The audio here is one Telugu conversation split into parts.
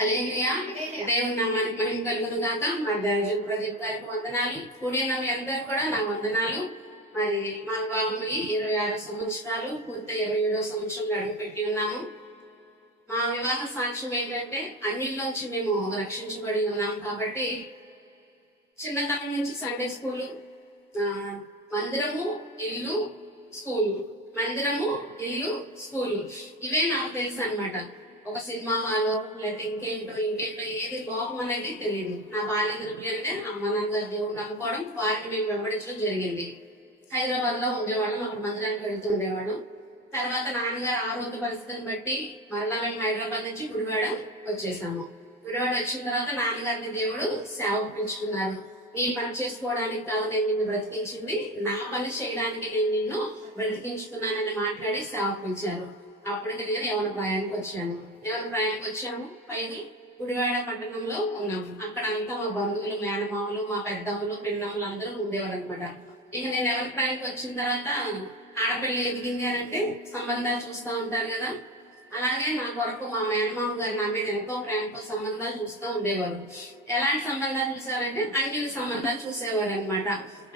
హల్లెలూయా. దేవుని నామానికి మహిమ కలుగును గాక. మా దైవజనుడు ప్రదీప్ గారికి వందనాలు. కూడిన మీ అందరు కూడా నా వందనాలు. మరి మా వివాహం 26 సంవత్సరాలు పూర్తి 27వ సంవత్సరంలో అడుగుపెట్టి ఉన్నాము. మా వివాహ సాక్ష్యం ఏంటంటే అన్నిల్లోంచి మేము రక్షించబడి ఉన్నాం కాబట్టి చిన్నతనం నుంచి సండే స్కూలు, మందిరము, ఇల్లు, స్కూలు, మందిరము, ఇల్లు, స్కూలు ఇవే నాకు తెలుసు అనమాట. ఒక సినిమా హాలో లేకపోతే ఇంకేంటో ఏది లోపం అనేది తెలియదు. నా బాల్య దృష్టి అంటే అమ్మ నాన్నగారు దేవుడు నమ్ముకోవడం, వారిని మేము వెంబడించడం జరిగింది. హైదరాబాద్ లో ఉండేవాళ్ళం, అక్కడ మందిరానికి వెళ్తూ ఉండేవాళ్ళం. తర్వాత నాన్నగారు ఆరోగ్య పరిస్థితిని బట్టి మరలా మేము హైదరాబాద్ నుంచి గుడివాడ వచ్చేసాము. గుడివాడ వచ్చిన తర్వాత నాన్నగారిని దేవుడు సేవ పిలుచుకున్నారు. నీ పని చేసుకోవడానికి కాదు నేను నిన్ను బ్రతికించింది, నా పని చేయడానికి నేను నిన్ను బ్రతికించుకున్నానని మాట్లాడి సేవ పిలిచారు. అప్పటికి నేను యవన ప్రాయానికి వచ్చాము. పైన గుడివాడ పట్టణంలో ఉన్నాము. అక్కడ అంతా మా బంధువులు, మేనమామలు, మా పెద్దమ్మలు, పిన్నమ్మలు అందరూ ఉండేవారు అనమాట. ఇక నేను యవన ప్రాయానికి వచ్చిన తర్వాత ఆడపిల్ల ఎదిగింది అని అంటే సంబంధాలు చూస్తూ ఉంటారు కదా. అలాగే నా కొరకు మా మేనమామ గారు నా మీద ఎంతో ప్రేమతో సంబంధాలు చూస్తూ ఉండేవారు. ఎలాంటి సంబంధాలు చూసారంటే అన్యుల సంబంధాలు చూసేవారు అనమాట.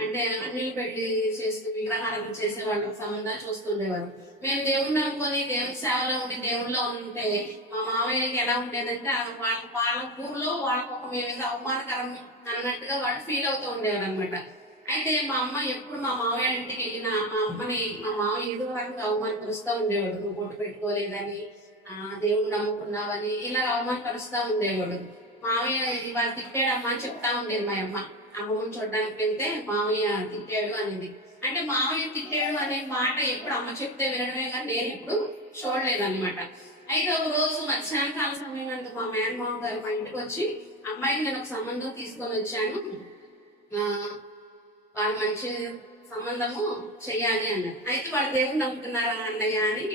అంటే అన్యులు పెళ్లి చేస్తూ విగ్రహాలను చేసే వాళ్ళ సంబంధాలు చూస్తుండేవారు. మేము దేవుడిని అనుకొని దేవుడి సేవలో ఉండి దేవుడిలో ఉంటే మా మామయ్యకి ఎలా ఉండేదంటే వాళ్ళ ఊర్లో వాళ్ళకొక మేము అవమానకరం అన్నట్టుగా వాళ్ళు ఫీల్ అవుతూ ఉండేవారు అనమాట. అయితే మా అమ్మ ఎప్పుడు మా మావయ్య ఇంటికి వెళ్ళినా మా అమ్మని మా మావయ్య ఏదో రకంగా అవమానపరుస్తూ ఉండేవాడు. నువ్వు పొట్టు పెట్టుకోలేదని, దేవుడు నమ్ముకున్నావని ఇలా అవమానపరుస్తూ ఉండేవాడు. మావయ్య ఇవాళ తిట్టాడమ్మా అని చెప్తా ఉండేది మా అమ్మని చూడడానికి వెళ్తే మావయ్య తిట్టాడు అనేది. అంటే మావయ్య తిట్టాడు అనే మాట ఎప్పుడు అమ్మ చెప్తే వినడమే కానీ నేను ఇప్పుడు చూడలేదన్నమాట. అయితే ఒక రోజు మధ్యాహ్నకాల సమయం అంటూ మా మేనమామ గారు మా ఇంటికి వచ్చి అమ్మాయికి నేను ఒక సంబంధం తీసుకొని వచ్చాను, వాళ్ళు మంచి సంబంధము చెయ్యాలి అన్నారు. అయితే వాళ్ళు దేవుడు నమ్ముతున్నారా అన్నయ్య అని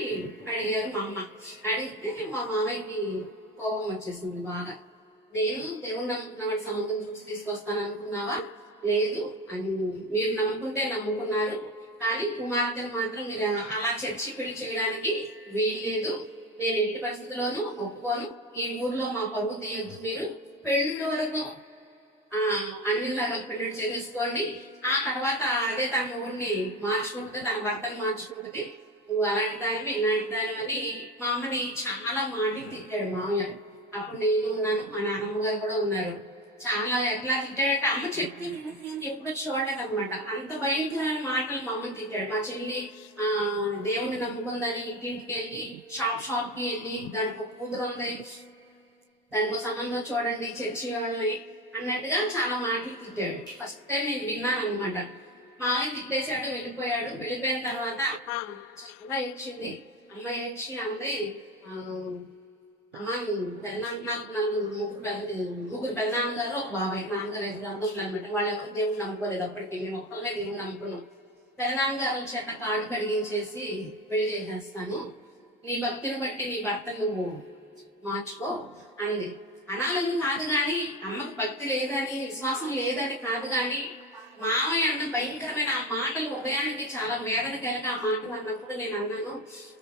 అడిగారు మా అమ్మ. అడిగితే మా మామయ్యకి కోపం వచ్చేసింది బాగా. నేను దేవుడు నమ్ముకున్న వాడి సంబంధం చూసి తీసుకొస్తాను అనుకున్నావా? లేదు అని మీరు నమ్ముకుంటే నమ్ముకున్నారు, కానీ కుమార్తెను మాత్రం మీరు అలా చర్చి పెళ్లి చేయడానికి వీల్లేదు. నేను ఎట్టి పరిస్థితుల్లోనూ ఒప్పుకోను. ఈ ఊర్లో మా పరువు తీయొద్దు. మీరు పెళ్ళి వరకు అన్నిలాగా పెళ్లి చేసుకోండి. ఆ తర్వాత అదే తన ఊరిని మార్చుకుంటుంది, తన భర్తను మార్చుకుంటుంది. నువ్వు అలాంటి దానివి ఇలాంటి దానివి అని మా అమ్మని చాలా మాటలు తిట్టాడు మామయ్య. అప్పుడు నేను ఉన్నాను, మా నాన్నమ్మ గారు కూడా ఉన్నారు. చాలా ఎట్లా తిట్టాడంటే అమ్మ చెప్తే నేను ఎప్పుడూ చూడలేదు అనమాట. అంత భయంకరమైన మాటలు మా అమ్మని తిట్టాడు. మా చెల్లి దేవుణ్ణి నమ్ముకుందని ఇంటింటికి వెళ్ళి షాప్కి వెళ్ళి దానికి ఒక కూతురు ఉంది, దానికి సంబంధం చూడండి చర్చి వాళ్ళని అన్నట్టుగా చాలా మాటలు తిట్టాడు. ఫస్ట్ టైం నేను విన్నాను అనమాట. మామయ్య తిట్టేశాడు, వెళ్ళిపోయాడు. వెళ్ళిపోయిన తర్వాత అమ్మ చాలా ఏడ్చింది. అమ్మ ఏడ్చి అంది, అమ్మ నాకు ముగ్గురు పెద్దనాన్నగారు ఒక బాబాయ్, నాన్నగారు ఐదు అర్థంలో అనమాట. వాళ్ళు ఎవరు దేవుడు నమ్ముకోలేదు అప్పటికి, మేము ఒక్కళ్ళే దేవుడు నమ్ముకున్నాం. పెద్దనాన్నగారు చేత కాడు కడిగించేసి పెళ్లి చేసేస్తాను, నీ భక్తిని బట్టి నీ భర్త నువ్వు మార్చుకో అంది. అనాలని కాదు కానీ, అమ్మకు భక్తి లేదని విశ్వాసం లేదని కాదు కానీ, మామయ్య అన్న భయంకరమైన ఆ మాటలు ఉదయానికి చాలా వేదన కలిగి ఆ మాటలు అన్నప్పుడు నేను అన్నాను,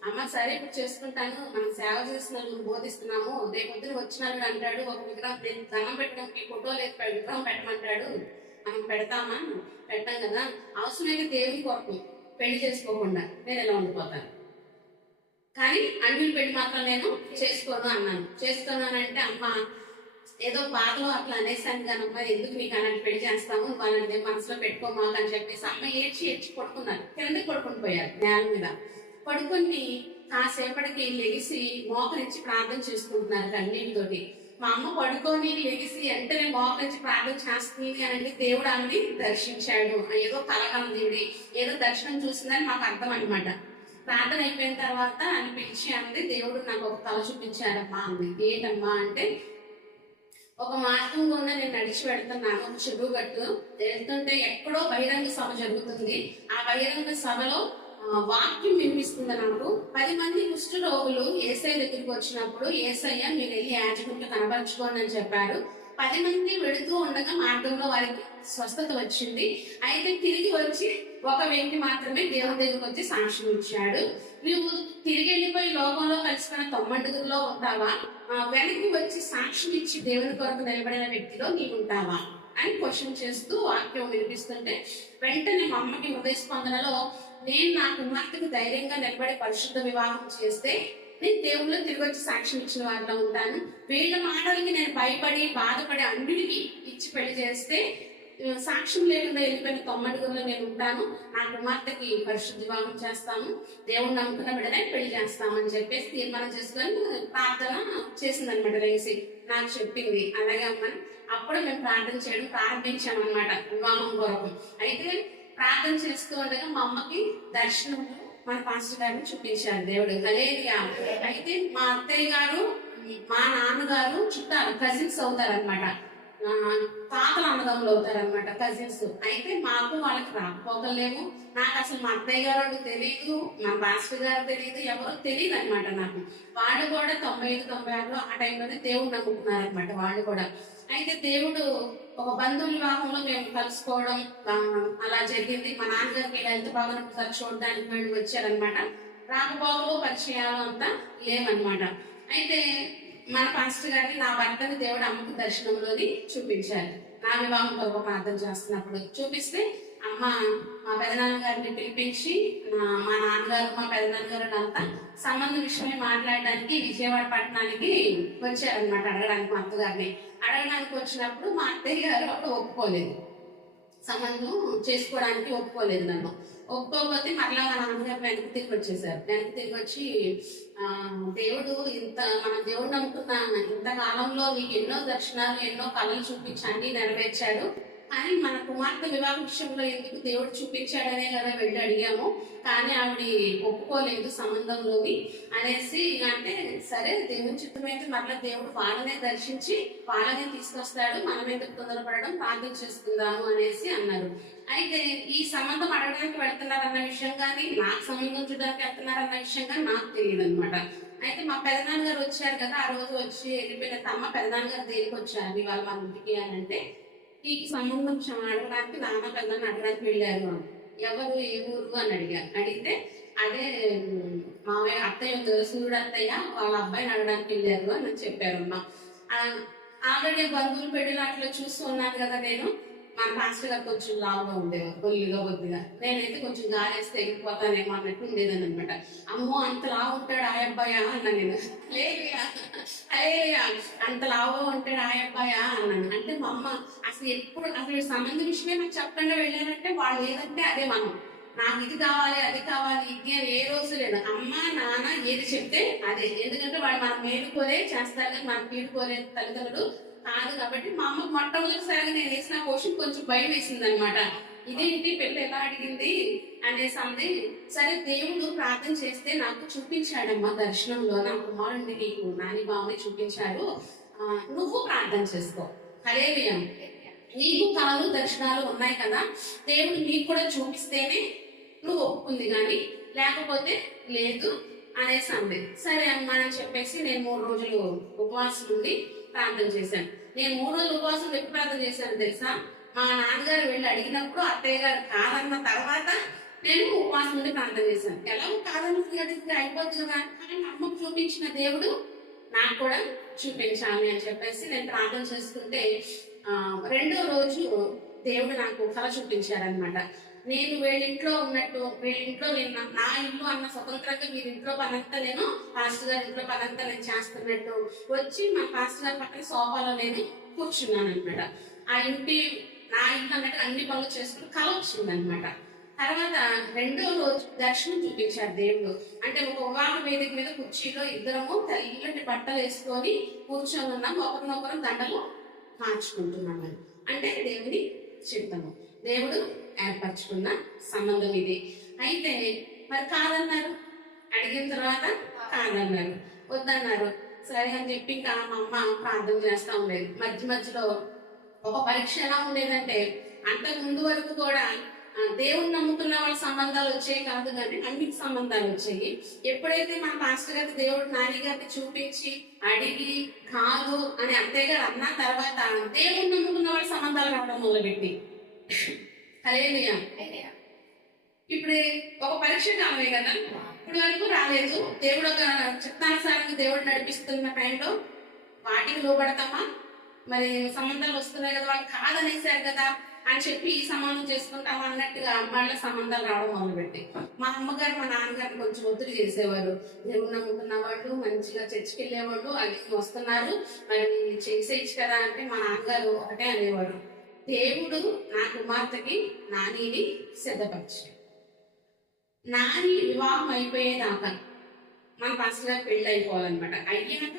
అమ్మ సరే ఇప్పుడు చేసుకుంటాను, మనం సేవ చేస్తున్నాము, బోధిస్తున్నాము, రేపొద్దున వచ్చినాడు అంటాడు ఒక విగ్రహం నేను దండం పెట్టడానికి ఫోటో లేదు విగ్రహం పెట్టమంటాడు, మనం పెడతామా? పెట్టాం కదా, అవసరమైన దేవుని కొరకు పెళ్లి చేసుకోకుండా నేను ఎలా ఉండిపోతాను, కానీ అన్యుల పెళ్లి మాత్రం నేను చేసుకోను అన్నాను. చేసుకోనంటే అమ్మ ఏదో బాధలో అట్లా అనేసాను కానమ్మా, ఎందుకు మీకు అలాంటి పెళ్లి చేస్తాము, వాళ్ళని మనసులో పెట్టుకోమాక అని చెప్పేసి అమ్మ ఏడ్చి పడుకున్నారు. కిందకి పడుకుని పోయారు నేల మీద. పడుకుని కాసేపటికి లెగిసి మోకరించి ప్రార్థన చేసుకుంటున్నారు కన్నీటితోటి. మా అమ్మ పడుకొని లెగిసి వెంటనే మోకరించి ప్రార్థన చేస్తుంది అని దేవుడు ఆమెని దర్శించాడు. ఏదో కలకలం దేవుడి ఏదో దర్శనం చూసిందని మాకు అర్థం అనమాట. ప్రార్థన అయిపోయిన తర్వాత అని పిలిచి అంది, దేవుడు నాకు ఒక కళ చూపించారమ్మా అంది. ఏంటమ్మా అంటే, ఒక మార్గం గుండా నేను నడిచి వెళ్తున్నాను, ఒక చెరువు గట్టు వెళ్తుంటే ఎక్కడో బహిరంగ సభ జరుగుతుంది. ఆ బహిరంగ సభలో వాక్యం వినిపిస్తుంది నాకు. 10 మంది కుష్ఠ రోగులు ఏసయ్య దగ్గరికి వచ్చినప్పుడు, ఏసయ్య మీరు వెళ్ళి యాజకుడికి కనపరచుకోండి అని చెప్పారు. 10 మంది వెళుతూ ఉండగా మార్గంలో వారికి స్వస్థత వచ్చింది. అయితే తిరిగి వచ్చి ఒక వ్యక్తి మాత్రమే దేవుని దగ్గరికి వచ్చి సాక్ష్యం ఇచ్చాడు. నువ్వు తిరిగి వెళ్ళిపోయి లోకంలో కలిసిపోయిన 90 ఉంటావా, వెనక్కి వచ్చి సాక్ష్యం ఇచ్చి దేవుని కొరకు నిలబడిన వ్యక్తిలో నీవు ఉంటావా అని క్వశ్చన్ చేస్తూ వాక్యం వినిపిస్తుంటే వెంటనే మా అమ్మకి హృదయ స్పందనలో నేను నా కుమార్తెకు ధైర్యంగా నిలబడి పరిశుద్ధ వివాహం చేస్తే నేను దేవుళ్ళు తిరిగి వచ్చి సాక్ష్యం ఇచ్చిన వారిలో ఉంటాను. వీళ్ళ మాటలకి నేను భయపడి బాధపడి అన్నిటికీ ఇచ్చి పెళ్లి చేస్తే సాక్ష్యం లేకుండా వెళ్ళిపోయిన 9 నేను ఉంటాను. నా కుమార్తెకి పరిశుద్ధ వివాహం చేస్తాము, దేవుడు నమ్ముకున్న బిడ్డనే పెళ్లి చేస్తామని చెప్పేసి తీర్మానం చేసుకొని ప్రార్థన చేసిందనమాట. లేసి నాకు చెప్పింది అలాగే అమ్మ. అప్పుడు మేము ప్రార్థన చేయడం ప్రారంభించామన్నమాట వివాహం కొరకు. అయితే ప్రార్థన చేస్తూ ఉండగా మా అమ్మకి దర్శనంలో మన పాస్టర్ గారిని చూపించారు దేవుడు. హల్లెలూయా. అయితే మా అత్తయ్య గారు మా నాన్నగారు చుట్టాలు కజిన్స్ అవుతారు అనమాట, తాతల అన్నదమ్ములు అవుతారు అనమాట, కజిన్స్. అయితే మాకు వాళ్ళకి రాకపోగలేము. నాకు అసలు మా అత్తయ్య గారు తెలియదు, మా పాస్టర్ గారు తెలియదు, ఎవరు తెలియదు అనమాట నాకు. వాళ్ళు కూడా 95-96 ఆ టైంలోనే దేవుడు నమ్ముకున్నారనమాట వాళ్ళు కూడా. అయితే దేవుడు ఒక బంధువుల వివాహంలో మేము కలుసుకోవడం అలా జరిగింది. మా నాన్నగారికి హెల్త్ బాగున్నప్పుడు చూడడానికి వీళ్ళు వచ్చారనమాట. రాకపోకలు పరిచయాలు అంతా లేవన్నమాట. అయితే మన పాస్టర్ గారిని నా భర్తని దేవుడు అమ్మకు దర్శనంలోని చూపించారు. నా వివాహం కొరకు ప్రార్థన చేస్తున్నప్పుడు చూపిస్తే అమ్మ మా పెదనాన్న గారిని పిలిపించి మా నాన్నగారు మా పెదనాన్నగారు అంతా సంబంధం విషయమై మాట్లాడడానికి విజయవాడ పట్టణానికి వచ్చారనమాట. అడగడానికి మా అత్తగారిని అడగడానికి వచ్చినప్పుడు మా అత్తయ్య గారు అప్పుడు ఒప్పుకోలేదు, సంబంధం చేసుకోవడానికి ఒప్పుకోలేదు. నన్ను ఒప్పుకోకపోతే మరలా మా నాన్నగారు వెనక్కి తిరిగి వచ్చేసారు. వెనక్కి తిరిగి వచ్చి దేవుడు మన దేవుడు నమ్ముకున్న ఇంతకాలంలో నీకు ఎన్నో దర్శనాలు ఎన్నో కళలు చూపించి అన్ని నెరవేర్చాడు, కానీ మన కుమార్తె వివాహ విషయంలో ఎందుకు దేవుడు చూపించాడనే కదా వెళ్ళి అడిగాము, కానీ ఆవిడ ఒప్పుకోలేదు సంబంధంలోని అనేసి. అంటే సరే దేవుని చిత్తమైతే మరలా దేవుడు వాళ్ళనే దర్శించి వాళ్ళనే తీసుకొస్తాడు, మనం ఎందుకు తొందరపడడం, ప్రార్థన చేసుకుందాము అనేసి అన్నారు. అయితే ఈ సంబంధం అడగడానికి వెళ్తున్నారన్న విషయం కానీ నాకు సంబంధం చూడడానికి వెళ్తున్నారన్న విషయం కానీ నాకు తెలియదు అనమాట. అయితే మా పెదనాన్న గారు వచ్చారు కదా, ఆ రోజు వచ్చి వెళ్ళిపోయిన తమ్మ పెదనాన్న గారు దేనికి వచ్చారు ఇవాళ మన ఇంటికి అని అంటే ఈ సంబంధం అడగడానికి నాన్న పెద్దనాన్న అడగడానికి వెళ్ళారు. ఎవరు ఏ ఊరు అని అడిగారు. అడిగితే అదే మావయ్య అత్తయ్య సూర్యుడు అత్తయ్య వాళ్ళ అబ్బాయిని అడగడానికి వెళ్ళారు అని చెప్పారు. అమ్మ ఆల్రెడీ బంధువులు పెళ్ళిలో అట్లా చూస్తూ ఉన్నాను కదా నేను. మన పాస్టర్ గారు కొంచెం లావుగా ఉండేవారు, కొద్దిగా కొద్దిగా. నేనైతే కొంచెం గాలేస్తే ఎగిరిపోతానేమో అన్నట్టు ఉండేదని అనమాట. అమ్మో అంత లావు ఉంటాడు ఆ అబ్బాయా అన్నా నేను. లేదుయా అంత లావుగా ఉంటాడు ఆ అబ్బాయా అన్నాను. అంటే మా అమ్మ అసలు సంబంధం విషయమే నాకు చెప్పకుండా వెళ్ళారంటే వాళ్ళు ఏదంటే అదే మనం. నాకు ఇది కావాలి అది కావాలి ఇది అని ఏ రోజు లేదు. అమ్మ నాన్న ఏది చెప్తే అదే. ఎందుకంటే వాళ్ళు మనం మేలుకోలే చేస్తారు కానీ మనం పీడుకోలే తల్లిదండ్రులు కాదు. కాబట్టి మా అమ్మకు మొట్టమొదటిసారిగా నేను వేసిన క్వశ్చన్ కొంచెం భయం వేసింది అనమాట. ఇదేంటి పెళ్ళి ఎలా అడిగింది అనేసి అంది. సరే దేవుడు ప్రార్థన చేస్తే నాకు చూపించాడమ్మా దర్శనంలో, నా కుమారుడిని నీకు నాని బావుని చూపించాడు, నువ్వు ప్రార్థన చేసుకో. హల్లెలూయా. నీకు కళలు దర్శనాలు ఉన్నాయి కదా, దేవుడు నీకు కూడా చూపిస్తేనే నువ్వు ఒప్పుకుంది కానీ లేకపోతే లేదు అనేసి అంది. సరే అమ్మా అని చెప్పేసి నేను 3 రోజులు ఉపవాసం ఉండి ప్రార్థన చేశాను. నేను 3 రోజులు ఉపవాసం ఎప్పుడు ప్రార్థన చేశాను తెలుసా? మా నాన్నగారు వెళ్ళి అడిగినప్పుడు అత్తయ్య గారు కాదన్న తర్వాత నేను ఉపవాసం ఉండి ప్రార్థన చేశాను. ఎలా కాదన్న అడిగితే అయిపోతుంది కదా, కానీ అమ్మకు చూపించిన దేవుడు నాకు కూడా చూపించాలి అని చెప్పేసి నేను ప్రార్థన చేసుకుంటే 2వ రోజు దేవుడు నాకు కళ చూపించారనమాట. నేను వీళ్ళింట్లో ఉన్నట్టు, వీళ్ళింట్లో నేను నా ఇల్లు అన్న స్వతంత్రంగా వీరింట్లో పనంతా నేను పాస్టర్ గారి ఇంట్లో పనంతా నేను చేస్తున్నట్టు వచ్చి మా పాస్టర్ గారి పక్కన సోఫాలో నేను కూర్చున్నాను అనమాట. ఆ ఇంటి నా ఇంట్లో అన్నట్టు అన్ని పనులు చేసుకుని కళ వచ్చింది అనమాట. తర్వాత 2వ రోజు దర్శనం చూపించారు దేవుడు. అంటే ఒక వివాహ వేదిక మీద కుర్చీలో ఇద్దరము తెల్లటి బట్టలు వేసుకొని కూర్చొని ఉన్నాము, ఒకరినొకరు దండలు మార్చుకుంటున్నాము. అంటే దేవుని చిత్తము, దేవుడు ఏర్పరచుకున్న సంబంధం ఇది. అయితే మరి కాదన్నారు, అడిగిన తర్వాత కాదన్నారు, వద్దన్నారు. సరే అని చెప్పి ఇంకా మా అమ్మ ప్రార్థన చేస్తా ఉండేది. మధ్యలో ఒక పరీక్ష ఎలా ఉండేదంటే, అంతకు ముందు వరకు కూడా దేవుని నమ్ముకున్న వాళ్ళ సంబంధాలు వచ్చాయి కాదు కానీ అన్నిటి సంబంధాలు వచ్చాయి. ఎప్పుడైతే మన పాస్టర్ గారి దేవుడు నాని గారిని చూపించి అడిగి కాదు అని అత్తయ్య గారు అన్న తర్వాత దేవుని నమ్ముకున్న వాళ్ళ సంబంధాలు రావడం మొదలుపెట్టి. హల్లెలూయా. ఇప్పుడు ఒక పరీక్ష కాలమే కదా, ఇప్పుడు వరకు రాలేదు. దేవుడు ఒక చిత్తానుసారంగా దేవుడు నడిపిస్తున్న టైంలో వాటికి లోబడతామా? మరి సంబంధాలు వస్తున్నాయి కదా, వాళ్ళు కాదనేసారు కదా అని చెప్పి ఈ సంబంధం చేసుకుంటామా అన్నట్టుగా వాళ్ళ సంబంధాలు రావడం మొదలుపెట్టి, మా అమ్మగారు మా నాన్నగారిని కొంచెం ఒత్తిడి చేసేవారు. దేవుడు నమ్ముకున్న వాళ్ళు మంచిగా చర్చికి వెళ్ళేవాళ్ళు, అది వస్తున్నారు, మరి చేసేయచ్చు కదా అంటే మా నాన్నగారు ఒకటే అనేవాడు, దేవుడు నా కుమార్తెకి నానిని సిద్ధపరిచాడు. నాని వివాహం అయిపోయేదాకా మన పాస్టర్ గారు పెళ్లి అయిపోవాలన్నమాట. అయ్యాక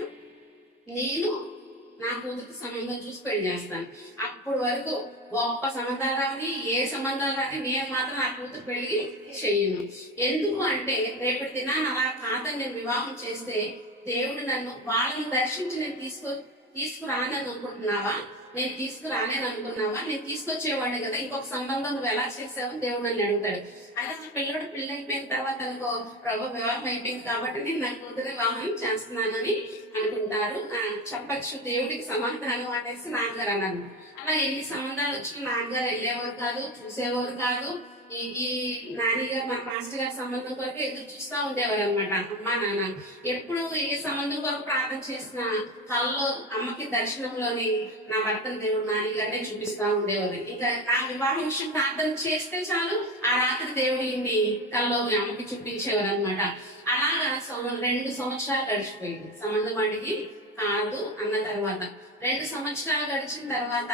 నేను నా కూతురికి సంబంధం చూసి పెళ్లి చేస్తాను. అప్పటి వరకు గొప్ప సంబంధాలు రాని, ఏ సంబంధాలు రాని, నేను మాత్రం నా కూతురు పెళ్లి చెయ్యను. ఎందుకు అంటే రేపటి దినాన్ని అలా కాదని నేను వివాహం చేస్తే దేవుడు నన్ను వాళ్ళని దర్శించి నేను తీసుకురానని అనుకుంటున్నావా? నేను తీసుకురాలేననుకున్నావా? నేను తీసుకొచ్చేవాడిని కదా, ఇంకొక సంబంధం నువ్వు ఎలా చేసావు దేవుడు నన్ను అడుగుతాడు. అదే పిల్లడు పెళ్లి అయిపోయిన తర్వాత అనుకో, ప్రభు వివాహం అయిపోయింది కాబట్టి నేను నా కూతురు వివాహం చేస్తున్నానని అనుకుంటారు, చెప్పచ్చు దేవుడికి సమాధానం అనేసి నాన్నగారు అన్నారు. అలా ఎన్ని సంబంధాలు వచ్చినా నాన్నగారు వెళ్ళేవారు కాదు, చూసేవారు కాదు. ఈ నాని గారు మా పాస్టర్ గారి సంబంధం కొరకు ఎదురు చూస్తూ ఉండేవారు అనమాట. అమ్మా నాన్న ఎప్పుడు ఏ సంబంధం కొరకు ప్రార్థన చేసిన కళ్ళలో అమ్మకి దర్శనంలోని నా భర్తను దేవుడు నాని గారినే చూపిస్తూ ఉండేవారు. ఇంకా నా వివాహం విషయం ప్రార్థన చేస్తే చాలు, ఆ రాత్రి దేవుడు ఇన్ని కళ్ళలోని అమ్మకి చూపించేవారు అనమాట. అలాగా 2 సంవత్సరాలు గడిచిపోయింది. సంబంధం అడిగి కాదు అన్న తర్వాత 2 సంవత్సరాలు గడిచిన తర్వాత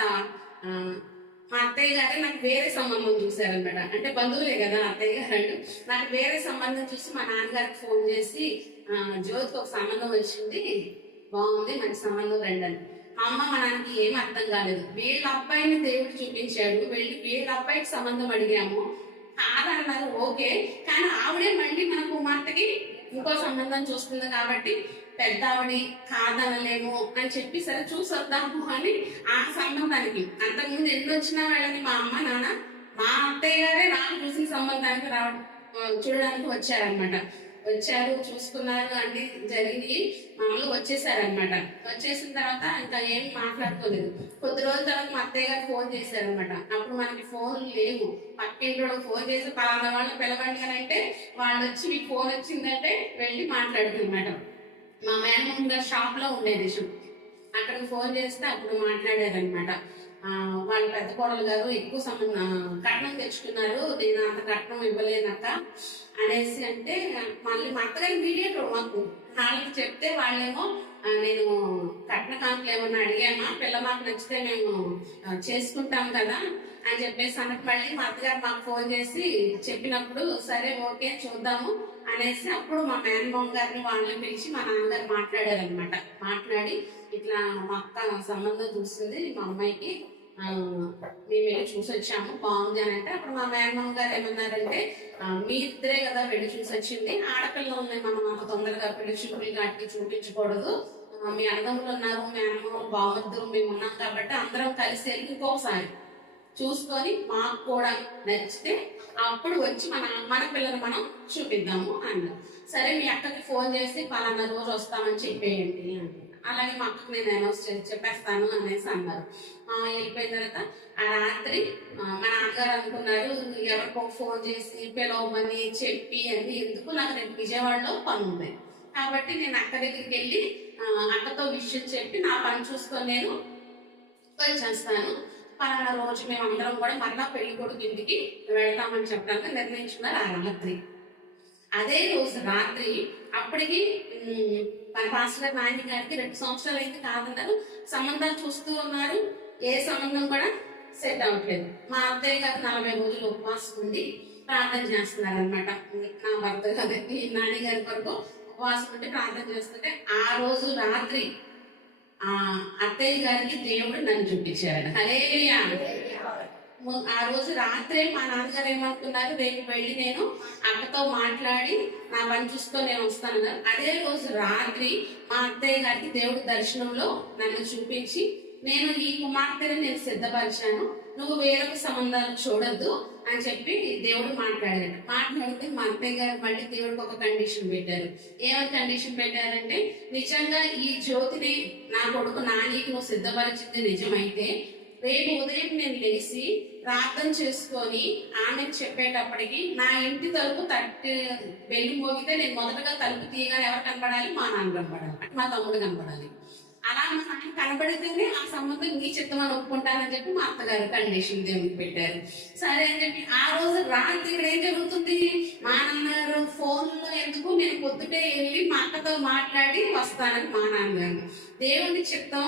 మా అత్తయ్య గారు నాకు వేరే సంబంధం చూశారనమాట. అంటే బంధువులే కదా అత్తయ్య గారు, నాకు వేరే సంబంధం చూసి మా నాన్నగారికి ఫోన్ చేసి, జ్యోతికి ఒక సంబంధం వచ్చింది, బాగుంది, మంచి సంబంధం రండి అని. మా అమ్మ మా నాన్నకి ఏం అర్థం కాలేదు. వీళ్ళ అబ్బాయిని దేవుడు చూపించాడు, వెళ్ళి వీళ్ళ అబ్బాయికి సంబంధం అడిగాము, కాదన్నారు, ఓకే, కానీ ఆవిడే మళ్ళీ మన కుమార్తెకి ఇంకో సంబంధం చూస్తుంది కాబట్టి పెద్ద ఆవిడ కాదనలేము అని చెప్పి సరే చూసొద్దాము అని ఆ సంబంధానికి, అంతకుముందు ఎన్ని వచ్చినా వాళ్ళని మా అమ్మ నాన్న మా అత్తయ్య గారే నాకు చూసిన సంబంధానికి చూడడానికి వచ్చారనమాట. వచ్చారు, చూసుకున్నారు, అన్ని జరిగి మామూలు వచ్చేసారనమాట. వచ్చేసిన తర్వాత ఇంకా ఏం మాట్లాడుకోలేదు. కొద్ది రోజుల తర్వాత మా అత్తయ్య గారు ఫోన్ చేశారనమాట. అప్పుడు మనకి ఫోన్లు లేవు. పక్కింట్లో ఫోన్ చేసి పలానా వాళ్ళని పిలవండి అని అంటే వాళ్ళు వచ్చి మీకు ఫోన్ వచ్చిందంటే వెళ్ళి మాట్లాడుతున్నమాట. మా మేనమామ గారు షాప్ లో ఉండేది, అక్కడికి ఫోన్ చేస్తే అప్పుడు మాట్లాడేదనమాట. వాళ్ళ పెద్ద కోడలు గారు ఎక్కువ కట్నం తెచ్చుకున్నారు, నేను అంత కట్నం ఇవ్వలేనక్క అనేసి అంటే, మళ్ళీ మా అత్తగారి మీడియేటర్ మాకు వాళ్ళకి చెప్తే వాళ్ళేమో, నేను కట్న కాంకులు ఏమన్నా అడిగామా, పిల్ల మాకు నచ్చితే మేము చేసుకుంటాం కదా అని చెప్పేసి అన్నట్టు మళ్ళీ మా అత్తగారు మాకు ఫోన్ చేసి చెప్పినప్పుడు సరే ఓకే చూద్దాము అనేసి అప్పుడు మా మేనమామ గారిని వాళ్ళని పిలిచి మా నాన్నగారు మాట్లాడారనమాట. మాట్లాడి ఇట్లా మా అక్క సంబంధం చూస్తుంది మా అమ్మాయికి, మేము వెళ్ళి చూసి వచ్చాము, బాగుంది అని అంటే అప్పుడు మా మేనమామ గారు ఏమన్నారంటే, మీ ఇద్దరే కదా వెళ్ళి చూసి వచ్చింది, ఆడపిల్ల ఉన్నాయి, మనం అంత తొందరగా పెళ్లి చూపులు కాటికి చూపించకూడదు, మీ అన్నదమ్ములు ఉన్నారు, మేనమామలు బావద్దు, మేము ఉన్నాం కాబట్టి అందరం కలిసి వెళ్ళి ఇంకోసారి చూసుకొని మాకు కూడా నచ్చితే అప్పుడు వచ్చి మన పిల్లలు మనం చూపిద్దాము అన్నారు. సరే మీ అక్కకి ఫోన్ చేసి పలానా రోజు వస్తామని చెప్పేయండి అన్నారు. అలాగే మా అక్కకి నేను అనౌన్స్ చెప్పేస్తాను అనేసి అన్నారు. వెళ్ళిపోయిన తర్వాత ఆ రాత్రి మా నాన్నగారు అనుకున్నారు ఎవరికో ఫోన్ చేసి పిలవమని చెప్పి అని, ఎందుకు నాకు రేపు విజయవాడలో పని ఉంది కాబట్టి నేను అక్క దగ్గరికి వెళ్ళి అక్కతో విషయం చెప్పి నా పని చూసుకొని నేను వచ్చేస్తాను, పలానా రోజు మేము అందరం కూడా మరలా పెళ్లి కొడుకు ఇంటికి వెళ్తామని చెప్పడానికి నిర్ణయించుకున్నారు. ఆ రాత్రి అదే రోజు రాత్రి అప్పటికి మన పాస్టర్ గారు నాని గారికి 2 సంవత్సరాలు అయితే కాదన్నారు, సంబంధాలు చూస్తూ ఉన్నారు, ఏ సంబంధం కూడా సెట్ అవ్వట్లేదు. మా అత్తయ్య గారు 40 రోజులు ఉపవాసం ఉండి ప్రార్థన చేస్తున్నారు అనమాట. నా భర్త గారి నాని గారి కొరకు ఉపవాసం ఉండి ప్రార్థన చేస్తుంటే ఆ రోజు రాత్రి అత్తయ్య గారికి దేవుడు నన్ను చూపించాడు. హల్లెలూయా. ఆ రోజు రాత్రే మా నాన్నగారు ఏమనుకున్నారు, రేపు వెళ్ళి నేను అక్కతో మాట్లాడి నా పని చూసుకొని నేను వస్తాను. అదే రోజు రాత్రి మా అత్తయ్య గారికి దేవుడు దర్శనంలో నన్ను చూపించి, నేను ఈ కుమార్తెని నేను సిద్ధపరిచాను, నువ్వు వేరొక సంబంధాలు చూడొద్దు అని చెప్పి దేవుడు మాట్లాడాడు. మాట్లాడితే మా అత్తయ్య గారు మళ్ళీ దేవుడికి ఒక కండిషన్ పెట్టారు. ఏమని కండిషన్ పెట్టారంటే, నిజంగా ఈ జ్యోతిని నా కొడుకు నానికి నువ్వు సిద్ధపరిచింది నిజమైతే రేపు ఉదయం నేను లేచి ప్రార్థన చేసుకొని ఆమెను చెప్పేటప్పటికి నా ఇంటి తలుపు వెళ్ళి మోగితే నేను మొదటగా తలుపు తీయగానే ఎవరు కనపడాలి? మా నాన్న కనపడాలి, మా తమ్ముడు కనపడాలి. అలా మా నాన్న కనబడితేనే ఆ సంబంధం నీ చిత్తం అని ఒప్పుకుంటానని చెప్పి మా అత్తగారు కండిషన్ దేవునికి పెట్టారు. సరే అని చెప్పి ఆ రోజు రాత్రి ఇక్కడ ఏం జరుగుతుంది, మా నాన్నగారు ఫోన్లో ఎందుకు నేను పొద్దుటే వెళ్ళి మా అక్కతో మాట్లాడి వస్తానని మా నాన్నగారు. దేవుని చిత్తం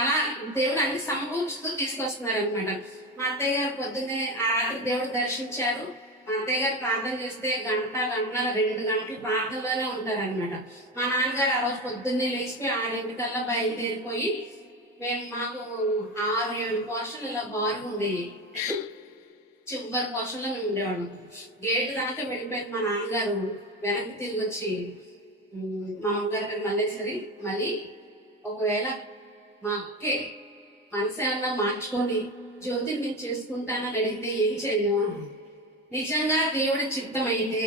అలా దేవుడు అన్ని సమకూర్చుతూ తీసుకొస్తున్నారు అనమాట. మా అత్తయ్య గారు పొద్దున్నే ఆ రాత్రి దేవుడు దర్శించారు. మా అత్తయ్య గారు ప్రార్థన చేస్తే గంటన్నర 2 గంటలు ప్రార్థనలోనే ఉంటారనమాట. మా నాన్నగారు ఆ రోజు పొద్దున్నే లేచిపోయి 6 బయలుదేరిపోయి మాకు 6-7 పోర్షన్లు ఇలా బాగా ఉండేవి. చివరి పోర్షన్లో మేము ఉండేవాళ్ళం. గేటు దాకా వెళ్ళిపోయింది మా నాన్నగారు. వెనక్కి తిరిగి వచ్చి మా అమ్మగారి పేరు మల్లేశ్వరి, మళ్ళీ ఒకవేళ మా అక్కే మనసు ఏమన్నా మార్చుకొని జ్యోతిని నేను చేసుకుంటానని అడిగితే ఏం చేయను, నిజంగా దేవుడి చిత్తం అయితే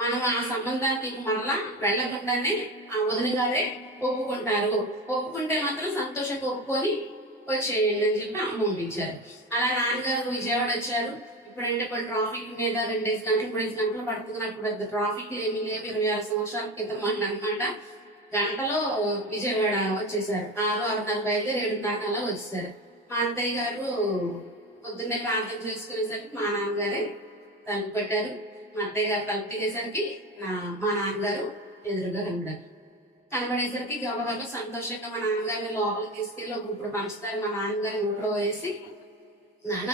మనం ఆ సంబంధానికి మరలా వెళ్ళకుండానే ఆ వదిన గారే ఒప్పుకుంటారు. ఒప్పుకుంటే మాత్రం సంతోషంగా ఒప్పుకొని వచ్చేయండి అని చెప్పి అమ్మ పంపించారు. అలా నాన్నగారు విజయవాడ వచ్చారు. ఇప్పుడంటే ఇప్పుడు ట్రాఫిక్ మీద 2 గంటలు 3 గంటలు పడుతుంది. నాకు పెద్ద ట్రాఫిక్ ఏమీ లేవు. 26 సంవత్సరాల క్రితం అనమాట. గంటలో విజయవాడ వచ్చేసారు. 6:30 బయలుదేరి 7:30 వచ్చేసారు. మా అత్తయ్య గారు పొద్దున్నే ప్రార్థన చేసుకునేసరికి మా నాన్నగారే తలుపు పెట్టారు. మా అత్తయ్య గారు తలుపు తీసేసరికి మా నాన్నగారు ఎదురుగా కనబడేసరికి గబగబా సంతోషంగా మా నాన్నగారిని లోపలికి తీసుకెళ్ళి ఒక ఇప్పుడు పంచుతారు. మా నాన్నగారి నోట్లో వేసి, నాన్న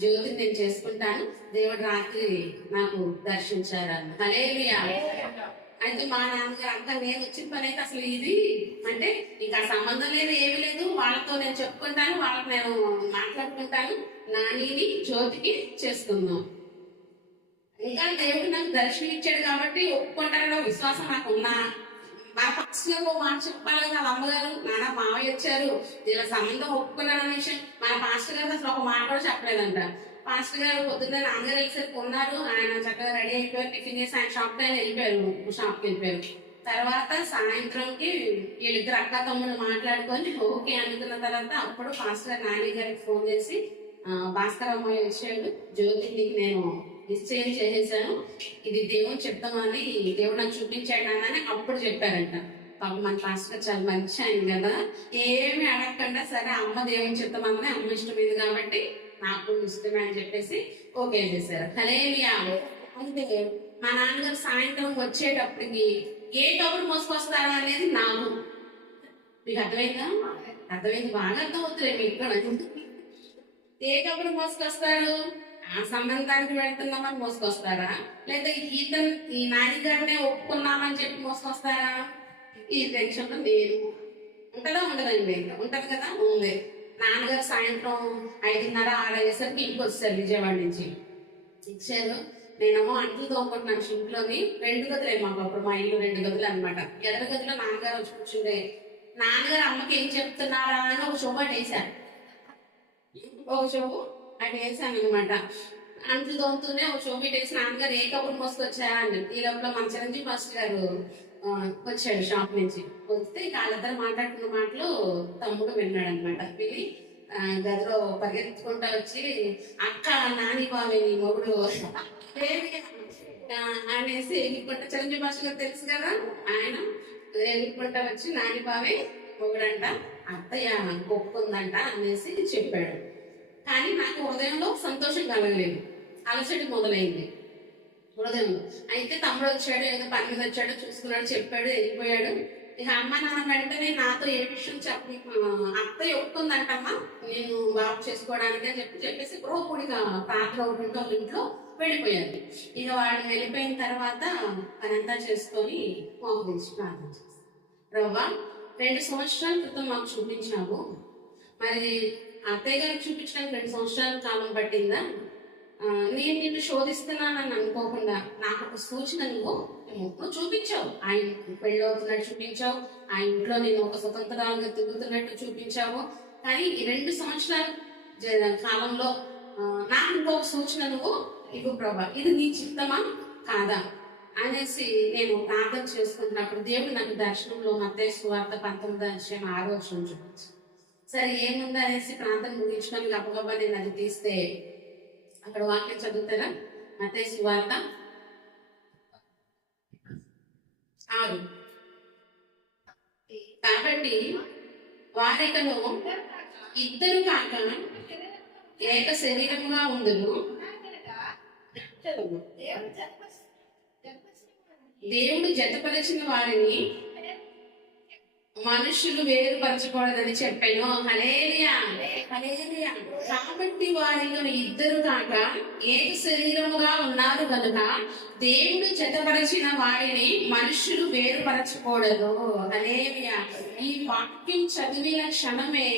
జ్యోతిని నేను చేసుకుంటాను, దేవుడు రాత్రి నాకు దర్శించారు అన్న. హల్లెలూయా. అయితే మా నాన్నగారు అంతా నేను వచ్చిన పని అయితే అసలు ఇది అంటే ఇంకా సంబంధం లేదు, ఏమీ లేదు, వాళ్ళతో నేను చెప్పుకుంటాను, వాళ్ళకి నేను మాట్లాడుకుంటాను, నానిని జ్యోతికి చేసుకుందాం. ఇంకా దేవుడు నాకు దర్శనం ఇచ్చాడు కాబట్టి ఒప్పుకుంటారో విశ్వాసం నాకు ఉన్నా, మా పక్షులో ఓ మాట చెప్పాలి కదా. అమ్మగారు నాన్న మావయ్య వచ్చారు, ఇలా సంబంధం ఒప్పుకున్నారన్న విషయం మన పాస్టర్ గారు అసలు ఒక మాట కూడా చెప్పలేదంట. పాస్టర్ గారు పొద్దున్న నాన్నగారు వెళ్ళేసరికి ఉన్నారు. ఆయన చక్కగా రెడీ అయిపోయారు, టిఫిన్ చేసి ఆయన షాప్కి వెళ్ళిపోయారు. తర్వాత సాయంత్రంకి వీళ్ళిద్దరు అక్క తమ్ముళ్ళు మాట్లాడుకొని ఓకే అనుకున్న తర్వాత అప్పుడు పాస్టర్ గారు నాని గారికి ఫోన్ చేసి, భాస్కర్ అమ్మాయి విషయాలు జ్యోతి నీకు నేను నిశ్చయం చేసేసాను, ఇది దేవుడు చెప్తామని దేవుడు నాకు చూపించాడు అని అప్పుడు చెప్పారంట. పాపం మన పాస్టర్ చాలా మంచి ఆయన కదా, ఏమి అడగకుండా సరే అమ్మ దేవుని చెప్తామని అమ్మ ఇష్టం ఇది కాబట్టి నాకు ఇష్టమే అని చెప్పేసి ఓకే చేశారు. హల్లెలూయా. అంటే మా నాన్నగారు సాయంత్రం వచ్చేటప్పటికి ఏ కబురు మోసుకొస్తారా అనేది నాకు మీకు అర్థమైందా? అర్థమైంది, బాగా అర్థం అవుతుంది మీకు. ఏ కబురు మోసుకొస్తారు? ఆ సంబంధానికి వెళ్తున్నామని మోసుకొస్తారా, లేదా ఈ నాన్నగారినే ఒప్పుకున్నామని చెప్పి మోసుకొస్తారా? ఈ టెన్షన్ లో నేను ఉంటుందా ఉండదండి? ఉంటది కదా, ఉంది. నాన్నగారు సాయంత్రం 5:30 6 అయ్యేసరికి ఇంటికి వచ్చారు విజయవాడ నుంచి. ఇచ్చారు. నేనేమో అంట్లు తోముకుంటున్నాను ఇంట్లోని. 2 గదులే మాకు అప్పుడు, మా ఇల్లు 2 గదులు అనమాట. ఎదటి గదిలో నాన్నగారు వచ్చి కూర్చుండే. నాన్నగారు అమ్మకి ఏం చెప్తున్నారా అని ఒక శోభ వేశారు. ఒక శోభు అటు వేసాను అనమాట. అంట్లు తోముతూనే ఒక శోభ వేసి నాన్నగారు ఏ కబుర్లు మోసుకొచ్చారా అని. ఈ లోపల మన చిరంజీవి మాస్టర్ గారు వచ్చాడు షాప్ నుంచి. వస్తే వాళ్ళిద్దరు మాట్లాడుకున్న మాటలు తమ్ముడు విన్నాడు అనమాట. విని గదిలో పరిగెత్తుకుంటా వచ్చి, అక్క నాని బావే నీ మొగుడు అనేసి ఎగిరికుంటా, చిరంజీవి మాస్టర్ గారు తెలుసు కదా, ఆయన ఎగిరికుంటా వచ్చి నాని బావే మొగుడంట, అత్తయ్య గొప్పందంట అనేసి చెప్పాడు. కానీ నాకు హృదయంలో సంతోషం కలగలేదు, అలసటి మొదలైంది హృదయంలో. అయితే తమ్ముడు వచ్చాడు, ఏదో పని మీద వచ్చాడు, చూసుకున్నాడు, చెప్పాడు, వెళ్ళిపోయాడు. ఇక అమ్మ నాన్న వెంటనే నాతో ఏ విషయం అత్తయ్య ఒప్పుకుందంటమ్మా నేను బాగు చేసుకోవడానికి అని చెప్పేసి గృహపూడిగా పాత్ర ఒకటి ఇంట్లో వెళ్ళిపోయారు. ఇక వాళ్ళు వెళ్ళిపోయిన తర్వాత పనంతా చేసుకొని మోకరించి ప్రార్థన చేస్తాను. రవ్వ 2 సంవత్సరాల క్రితం మాకు చూపించావు, మరి అత్తయ్య గారికి చూపించడానికి 2 సంవత్సరాల కాలం పట్టిందా? నేను నిన్ను శోధిస్తున్నానని అనుకోకుండా నాకు ఒక సూచన నువ్వు చూపించావు. ఆయన పెళ్ళి అవుతున్నట్టు చూపించావు, ఆ ఇంట్లో నేను ఒక స్వతంత్రంగా తిరుగుతున్నట్టు చూపించావు. కానీ ఈ 2 సంవత్సరాల కాలంలో నాకు ఇంకొక సూచన నువ్వు ఇవ్వు ప్రభా, ఇది నీ చిత్తమా కాదా అనేసి నేను ప్రార్థన చేసుకుంటున్నప్పుడు దేవుడు నాకు దర్శనంలో మత్తయి సువార్త 19:6 చూపించాను. సరే ఏముంది అనేసి ప్రార్థన ముగించుకొని గబగబా నేను అది తీస్తే అక్కడ వాక్యం చదువుతారా? మత్తయి సువార్త 6 కాబట్టి వారికను ఇద్దరు కాక ఏక శరీరముగా ఉండును. దేవుడు జతపరిచిన వారిని మనుషులు వేరుపరచకూడదని చెప్పాను. హల్లెలూయా, హల్లెలూయా. కాబట్టి వారిలో ఇద్దరు కాక ఏక శరీరముగా ఉన్నారు కనుక దేవుడు జతపరిచిన వారిని మనుషులు వేరుపరచకూడదు. హల్లెలూయా. ఈ వాక్యం చదివిన క్షణమే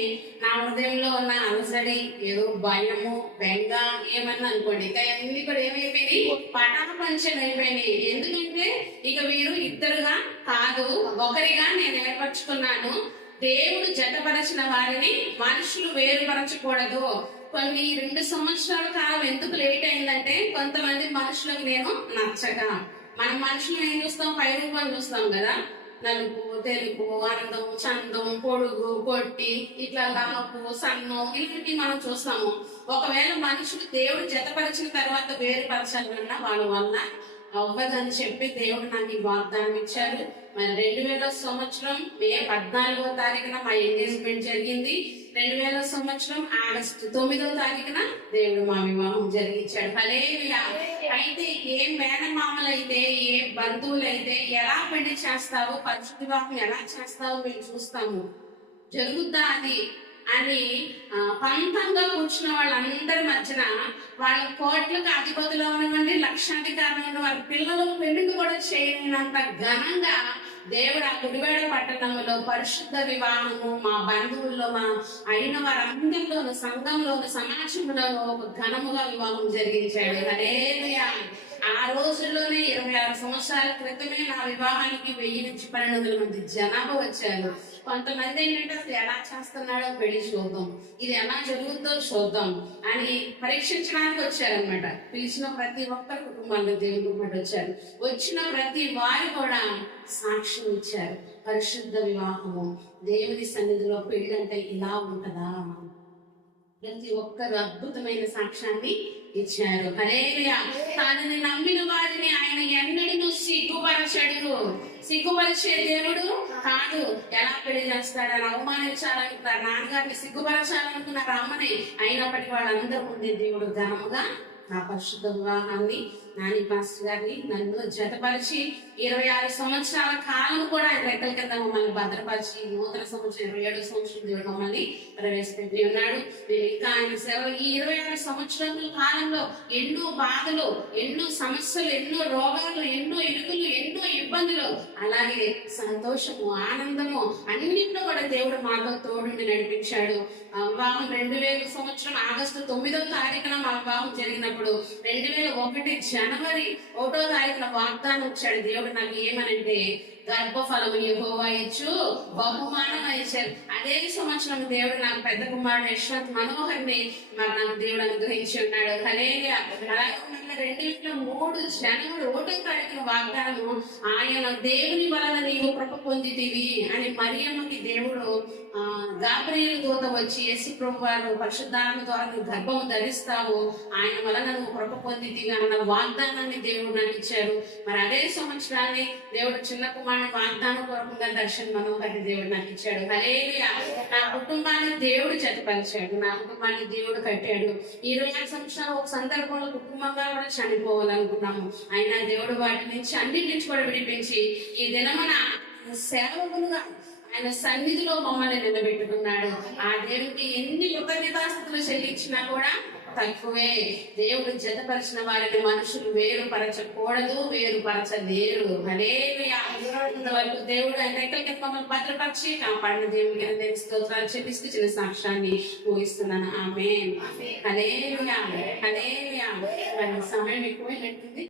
నా హృదయంలో ఉన్న అలసడి, ఏదో భయము, బెంగ ఏమన్నా అనుకోండి, ఇంకా అన్ని కూడా ఏమైపోయినాయి, పటాపంచలు అయిపోయినాయి. ఎందుకంటే ఇక వీరు ఇద్దరుగా కాదు, ఒకరిగా నేను ఏర్పరచుకున్నాను. దేవుడు జతపరచిన వారిని మనుషులు వేరుపరచకూడదు. కొన్ని 2 సంవత్సరాల కాలం ఎందుకు లేట్ అయిందంటే, కొంతమంది మనుషులకు నేను నచ్చక, మన మనుషులు ఏం చూస్తాం, పై రూపాన్ని చూస్తాం కదా, నలుపు, తెలుపు, అందం, చందం, పొడుగు, పొట్టి, ఇట్లా లాపు, సన్నం, ఇలాంటివి మనం చూస్తాము. ఒకవేళ మనుషులు దేవుడు జతపరిచిన తర్వాత వేరుపరచాలన్నా వాళ్ళ వల్ల అవ్వదని చెప్పి దేవుడు నాకు ఈ వాగ్దానం ఇచ్చారు. మరి 2000 సంవత్సరం మే 14వ తారీఖున మా ఎంగేజ్మెంట్ జరిగింది. 2000 సంవత్సరం ఆగస్టు 9వ తారీఖున దేవుడు మా వివాహం జరిగించాడు. హల్లెలూయా. అయితే ఏ మేనమామలైతే, ఏ బంధువులైతే ఎలా పెళ్లి చేస్తావో, పరిశుద్ధ వివాహం ఎలా చేస్తావో మేము చూస్తాము, జరుగుద్దా అది అని పంతంగా కూర్చున్న వాళ్ళందరి మధ్యన, వాళ్ళ కోట్లకు అధిపతులు అవనివ్వండి, లక్షాధికారులు, వాళ్ళ పిల్లలు పెళ్లికి కూడా చేయలేనంత ఘనంగా దేవుడు ఆ గుడివాడ పట్టణంలో పరిశుద్ధ వివాహము మా బంధువుల్లో, మా అయిన వారందరిలోను, సంఘంలోను, సమాజంలోను ఒక ఘనముగా వివాహం జరిగించాడు. హల్లెలూయా. ఆ రోజుల్లోనే 26 సంవత్సరాల క్రితమే నా వివాహానికి 1000 నుంచి 1200 మంది జనాభా వచ్చారు. కొంతమంది ఏంటంటే అసలు ఎలా చేస్తున్నాడో పెళ్లి చూద్దాం, ఇది ఎలా జరుగుతుందో చూద్దాం అని పరీక్షించడానికి వచ్చారనమాట. పిలిచిన ప్రతి ఒక్కరు కుటుంబాల్లో దేవుని కుటుంబం వచ్చారు. వచ్చిన ప్రతి వారు కూడా సాక్ష్యం ఇచ్చారు. పరిశుద్ధ వివాహము, దేవుని సన్నిధిలో పెళ్లి అంటే ఇలా ఉంటదా, ప్రతి ఒక్కరు అద్భుతమైన సాక్ష్యాన్ని ఇచ్చారు. హల్లెలూయా. తానని నమ్మిన వారిని ఆయన ఎన్నడూ సిగ్గుపరచడు. సిగ్గుపరిచే దేవుడు కాదు. ఎలా పెళ్లి చేస్తాడని అవమానించాలనుకున్నారు, నాన్నగారిని సిగ్గుపరచాలనుకున్నారు అమ్మని, అయినప్పటికీ వాళ్ళందరూ ముందే దేవుడు ఘనముగా నా పరిశుద్ధ వివాహాన్ని, నాని పాస్టర్ గారిని నన్ను జతపరిచి 26 సంవత్సరాల కాలం కూడా ఆయన రెక్కల కింద మమ్మల్ని భద్రపరిచి, నూతన సంవత్సరం 27 సంవత్సరం దేవుడు మమ్మల్ని ప్రవేశపెట్టి ఉన్నాడు. నేను ఇంకా ఆయన సేవ ఈ 26 సంవత్సరాల కాలంలో ఎన్నో బాధలు, ఎన్నో సమస్యలు, ఎన్నో రోగాలు, ఎన్నో ఇరుకులు, ఎన్నో ఇబ్బందులు, అలాగే సంతోషము, ఆనందము అన్నింటిలో కూడా దేవుడు మాతో తోడుండి నడిపించాడు. వివాహం 2000 సంవత్సరం ఆగస్టు 9వ తారీఖున మా వివాహం జరిగినప్పుడు 2001 జనవరి 1వ తారీఖున వాగ్దానం ఇచ్చాడు దేవుడు నాకు. ఏమనంటే, గర్భఫలము యెహోవా ఇచ్చు, బహుమానం ఇచ్చారు. అదే సంవత్సరం దేవుడు నాకు పెద్ద కుమారుడు యశ్వంత్ మనోహర్ని మరి నాకు దేవుడు అనుగ్రహించి ఉన్నాడు. హల్లెలూయా. అలాగే 2003 జనవరి 1వ తారీఖున వాగ్దానము, ఆయన దేవుని వలన నీవు కృప పొందితివి అని మరియమ్మకి దేవుడు గాబ్రియేలు దూత వచ్చి, యేసు ప్రభు వారు పరిశుద్ధాత్మ ద్వారా నువ్వు గర్భము ధరిస్తావు, ఆయన వలన నువ్వు కృప పొందితివి అన్న వాగ్దానాన్ని దేవుడు నాకు ఇచ్చారు. మరి అదే సంవత్సరాన్ని దేవుడు చిన్న కుమారుడు వాగ్దానం పూర్వకంగా దర్శన మనోహరి దేవుడు నాకు ఇచ్చాడు. హల్లెలూయా. నా కుటుంబాన్ని దేవుడు జతపరిచాడు, నా కుటుంబాన్ని దేవుడు కట్టాడు. 26 సంవత్సరాలు ఒక సందర్భంలో కుటుంబంగా కూడా చనిపోవాలనుకున్నాము, అయినా దేవుడు వాటి నుంచి అన్నిటి నుంచి కూడా విడిపించి ఈ దినమున సేవకులుగా ఆయన సన్నిధిలో మమ్మల్ని నిలబెట్టుకున్నాడు. ఆ దేవుడికి ఎన్ని కృతజ్ఞతాస్తుతులు చెల్లించినా కూడా తక్కువే. దేవుడు జతపరిచిన వారిని మనుషులు వేరుపరచకూడదు, వేరుపరచలేరు. హల్లెలూయా. ఇంతవరకు దేవుడు ఆయన రెక్కల కింద మమ్మల్ని భద్రపరిచి కాపాడిన దేవుడికి స్తోత్రాలు చెల్లిస్తూ చిన్న సాక్ష్యాన్ని ఊహిస్తున్నాను. ఆమేన్. హల్లెలూయా, హల్లెలూయా. సమయం ఎక్కువైనట్టుంది.